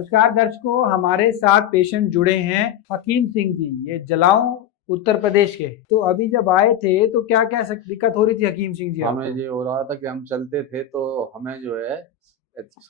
नमस्कार दर्शकों, हमारे साथ पेशेंट जुड़े हैं हकीम सिंह जी, ये जलाऊं उत्तर प्रदेश के। तो अभी जब आए थे तो क्या क्या दिक्कत हो रही थी हकीम सिंह जी हमें आपको? ये हो रहा था कि हम चलते थे तो हमें जो है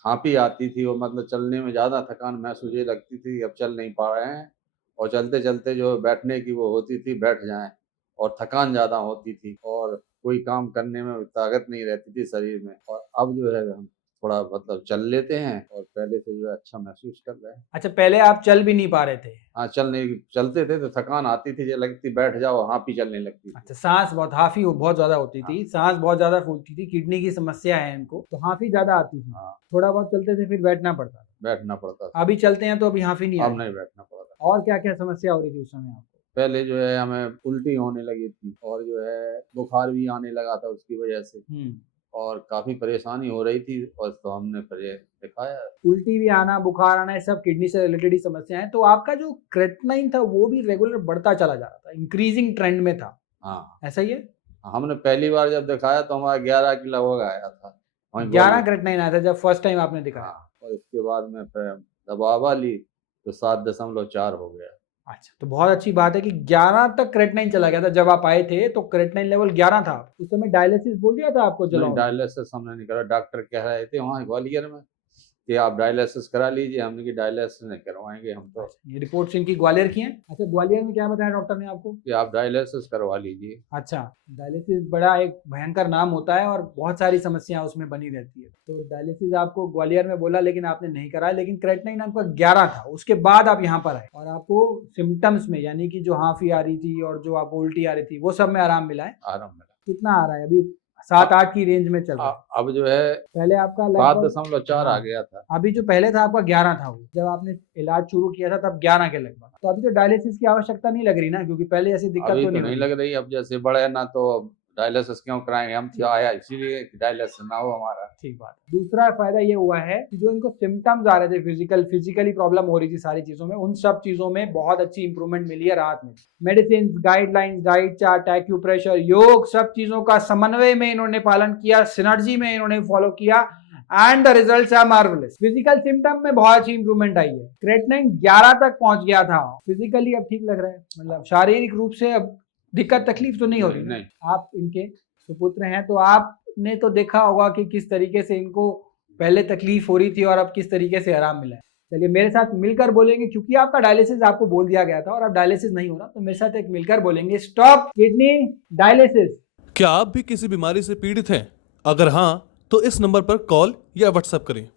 हाँफी आती थी और मतलब चलने में ज़्यादा थकान महसूस ये लगती थी, अब चल नहीं पा रहे हैं। और चलते चलते जो बैठने की वो होती थी, बैठ जाएं, और थकान ज़्यादा होती थी और कोई काम करने में ताकत नहीं रहती थी शरीर में। और अब जो है हम थोड़ा मतलब चल लेते हैं और पहले से जो है अच्छा महसूस कर रहे हैं। अच्छा, पहले आप चल भी नहीं पा रहे थे? हाँ, चलते थे तो थकान आती थी, ये लगती बैठ जाओ, हाँफी चलने लगती थी। अच्छा, सांस बहुत हाफी बहुत ज्यादा होती हाँ, थी, सांस बहुत ज्यादा फूलती थी, किडनी की समस्या है इनको, तो हाफी ज्यादा आती थी। हाँ, थोड़ा बहुत चलते थे फिर बैठना पड़ता था। बैठना पड़ता था। अभी चलते हैं तो अभी हाफी नहीं आ अब रही। नहीं बैठना पड़ता। और क्या क्या समस्या हो रही थी उस समय आपको? पहले जो है हमें उल्टी होने लगी थी और जो है बुखार भी आने लगा था उसकी वजह से, हम्म। और काफ़ी परेशानी हो रही थी, और तो हमने फिर ये दिखाया। उल्टी भी आना, बुखार आना, ये सब किडनी से रिलेटेड ही समस्या है। तो आपका जो क्रेटनाइन था वो भी रेगुलर बढ़ता चला जा रहा था, इंक्रीजिंग ट्रेंड में था, हाँ, ऐसा ही है? हमने पहली बार जब दिखाया तो हमारा 11 के लगभग आया था वहीं 11 ग्वालियर। क्रेटनाइन आया था जब फर्स्ट टाइम आपने दिखाया? हाँ, और इसके बाद में फिर दवा ली तो 7.4 हो गया। अच्छा, तो बहुत अच्छी बात है कि 11 तक क्रेटनाइन चला गया था। जब आप आए थे तो क्रेटनाइन लेवल 11 था, उस समय डायलिसिस बोल दिया था आपको नहीं, जलाओ में? डायलिसिस हमने नहीं करा, डॉक्टर कह रहे थे वहाँ ग्वालियर में कि आप डायलिसिस करा लीजिए, हमने कि डायलिसिस नहीं करवाएंगे हम तो, अच्छा, ये रिपोर्ट्स इनकी ग्वालियर की हैं। अच्छा, ग्वालियर में क्या बताया डॉक्टर ने आपको? कि आप डायलिसिस करवा लीजिए। अच्छा, डायलिसिस बड़ा एक भयंकर नाम होता है और बहुत सारी समस्याएं उसमें बनी रहती है। तो डायलिसिस आपको ग्वालियर में बोला लेकिन आपने नहीं कराया, लेकिन क्रेटनाइन आपका 11 था। उसके बाद आप यहाँ पर आए और आपको सिम्टम्स में, यानी कि जो हाँफी आ रही थी और जो आपको उल्टी आ रही थी, वो सब में आराम मिला है। आराम मिला। कितना आ रहा है अभी? 7-8 की रेंज में चल रहा है। अब जो है पहले आपका लगभग 7.4 आ हाँ, गया था। अभी जो पहले था आपका 11 था, वो जब आपने इलाज शुरू किया था तब 11 के लगभग। तो अभी तो डायलिसिस की आवश्यकता नहीं लग रही ना, क्योंकि पहले ऐसी दिक्कत अभी तो तो नहीं हो नहीं रही। लग रही, अब जैसे बढ़े ना तो डायलिसिस क्यों कराएंगे, हम तो आया इसीलिए कि डायलिसिस ना हो हमारा। ठीक बात है। दूसरा फायदा ये हुआ है कि जो इनको सिम्टम्स आ रहे थे, फिजिकली प्रॉब्लम हो रही थी सारी चीजों में, उन सब चीजों में बहुत अच्छी इंप्रूवमेंट मिली है, राहत में। Medicine, guidelines, diet chart, acupressure, योग, सब चीजों का समन्वय में इन्होंने पालन किया, सिनर्जी में इन्होंने फॉलो किया, and the results are marvellous. Physical symptom में बहुत अच्छी इंप्रूवमेंट आई है। क्रेटनाइन 11 तक पहुंच गया था, फिजिकली अब ठीक लग रहा है, मतलब शारीरिक रूप से अब दिक्कत तकलीफ तो नहीं हो रही ना? नहीं। आप इनके सुपुत्र हैं तो आपने तो देखा होगा कि किस तरीके से इनको पहले तकलीफ हो रही थी और अब किस तरीके से आराम मिला है। चलिए मेरे साथ मिलकर बोलेंगे, क्योंकि आपका डायलिसिस आपको बोल दिया गया था और अब डायलिसिस नहीं हो रहा, तो मेरे साथ एक मिलकर बोलेंगे, स्टॉप किडनी डायलिसिस। क्या आप भी किसी बीमारी से पीड़ित हैं? अगर हाँ, तो इस नंबर पर कॉल या व्हाट्सएप करें।